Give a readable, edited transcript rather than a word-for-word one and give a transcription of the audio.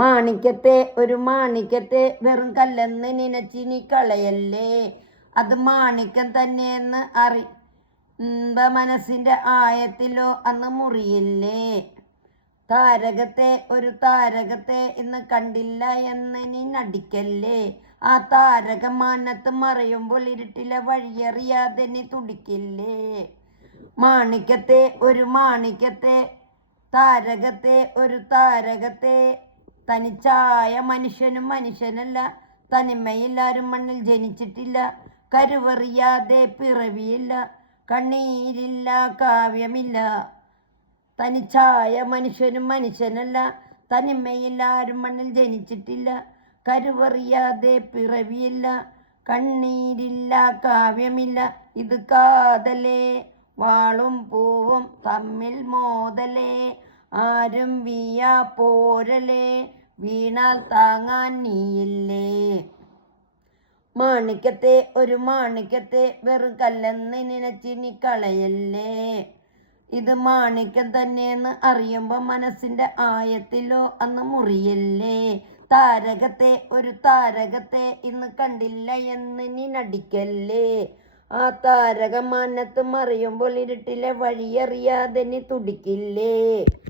മാണിക്കത്തെ ഒരു മാണിക്കത്തെ വെറും കല്ലെന്ന് നിനച്ചിനി കളയല്ലേ. അത് മാണിക്യം തന്നെയെന്ന് മനസ്സിന്റെ ആയത്തിലോ അന്ന് മുറിയില്ലേ. താരകത്തെ ഒരു താരകത്തെ ഇന്ന് കണ്ടില്ല എന്ന് നീ നടിക്കല്ലേ. ആ താരകം മാനത്ത് മറയുമ്പോൾ ഇരുട്ടിലെ വഴിയറിയാതെ നീ തുടിക്കില്ലേ. മാണിക്കത്തെ ഒരു മാണിക്കത്തെ താരകത്തെ ഒരു താരകത്തെ തനിച്ചായ മനുഷ്യനും മനുഷ്യനല്ല. തനിമയില്ലാരും മണ്ണിൽ ജനിച്ചിട്ടില്ല. കരുവറിയാതെ പിറവിയില്ല. കണ്ണീരില്ല കാവ്യമില്ല. തനിച്ചായ മനുഷ്യനും മനുഷ്യനല്ല. തനിമയില്ലാരും മണ്ണിൽ ജനിച്ചിട്ടില്ല. കരുവറിയാതെ പിറവിയില്ല. കണ്ണീരില്ല കാവ്യമില്ല. ഇത് കാതലേ വാളും പൂവും തമ്മിൽ മോതലേ. ആരും വീയാ പോരലേ. വീണാൽ താങ്ങാൻ നീയില്ലേ. മാണിക്കത്തെ ഒരു മാണിക്കത്തെ വെറും കല്ലെന്ന് നിനച്ചിനി കളയല്ലേ. ഇത് മാണിക്യം തന്നെയെന്ന് അറിയുമ്പോൾ മനസ്സിന്റെ ആയത്തിലോ അന്ന് മുറിയല്ലേ. താരകത്തെ ഒരു താരകത്തെ ഇന്ന് കണ്ടില്ല എന്ന് നീ നടിക്കല്ലേ. ആ താരകം മാനത്ത് മറിയുമ്പോൾ ഇരുട്ടിലെ വഴിയറിയാതെ നീ തുടിക്കില്ലേ.